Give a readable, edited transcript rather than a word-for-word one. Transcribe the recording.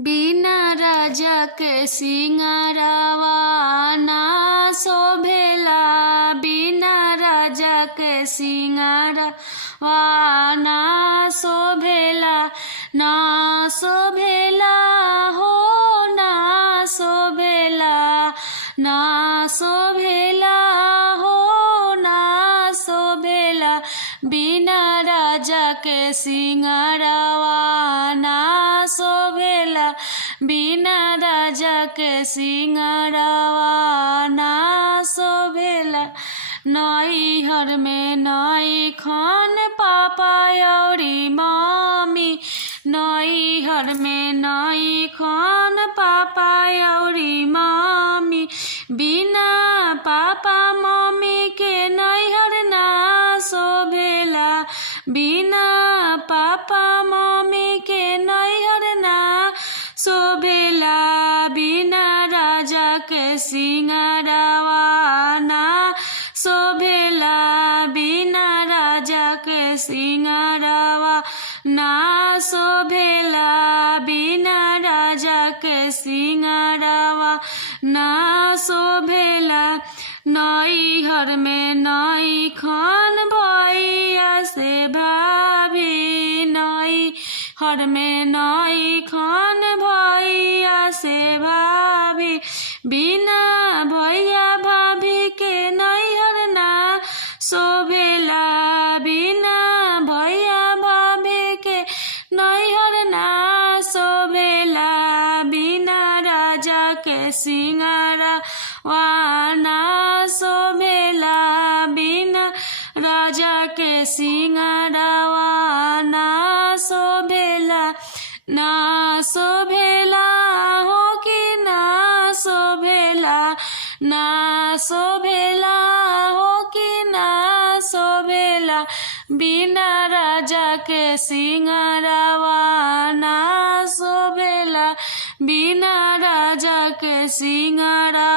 बिना राजा के सिंगारवा ना शोभेला। बिना राजा के सिंगारवा ना शोभेला। ना शोभेला हो ना शोभेला। ना शोभेला हो ना शोभेला। बिना राजा के सिंगारवा ना शोभेला। बिना राजा के सिंगारवा ना शोभेला। नैहर में नई खन पापा औरी मम्मी। नैहर में नई खन पापा औरी मम्मी। बिना पापा मम्मी के नैहर ना शोभेला। बिना पापा मम्मी के नैहर ना शोभेला। बिना राजा के सिंगारवा ना शोभेला। बिना राजा के सिंगारवा ना शोभेला। बिना राजा के सिंगारवा ना शोभेला। नैहर में नई खन भैया से भाभी। नैहर में नई खन भैया से भाभी। बिना भैया भाभी के नैहर ना शोभेला। बिना भैया भाभी के नैहर ना शोभेला। बिना राजा के सिंगारवा ना शोभेला। बिना राजा के सिंगारवा ना शोभेला। ना शोभेला हो कि ना शोभेला। ना शोभेला हो कि ना शोभेला। बिना राजा के सिंगारवा ना शोभेला। बिना राजा के सिंगारवा